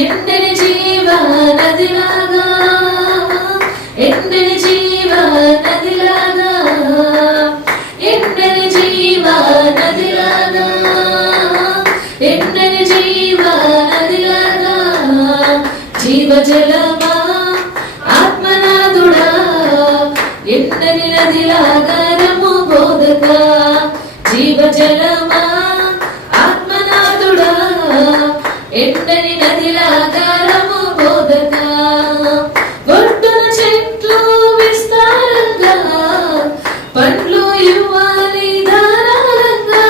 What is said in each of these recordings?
ఎండని జీవ నదిలాగా, ఎండని జీవ నదిలాగా, ఎండని జీవ నదిలాగా, ఎండని జీవ నదిలాగా, జీవజలమా ఆత్మనాథుడా, ఎండని నదిలాగా రము బోధక, జీవజలమా ఆత్మనాథుడా, ఎండని నదిలాగా రము బోధక, ఒడ్డున చెట్లు విస్తారంగా పండ్లు ఇవ్వాలి ధారాళంగా,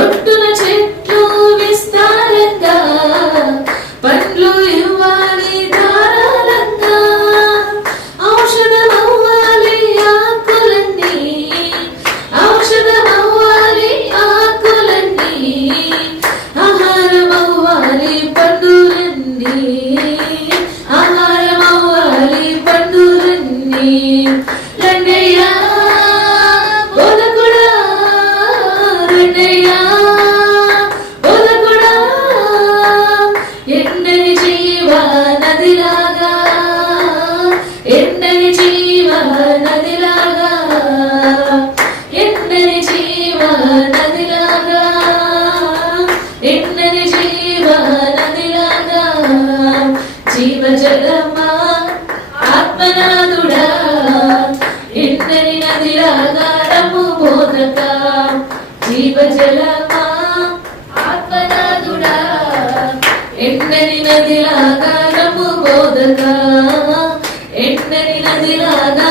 ఒడ్డున చెట్లు విస్తారంగా పండ్లు ఇవ్వాలి ధారాళంగా, ఔషధమవ్వాలి ఆకులన్నీ, ఔషధమవ్వాలి ఆకులన్నీ, ఆహారమవ్వాలి పండులన్నీ, ఆహారమవ్వాలి పండులన్నీ. రండయ్యా బోధకుడా, రండయ్యా బోధకుడా, ఎండని జీవ నదిలాగా, ఎండని జీవ నదిలాగా, ఎండని జీవ నదిలాగా, ఎండని జీవ నదిలాగా, జీవజలమా ఆత్మనాథుడా, ఎండని నదిలాగా రము బోధక, జీవజలమా ఆత్మనాథుడా, ఎండని నదిలాగా రము బోధక, ఎండని నదిలాగా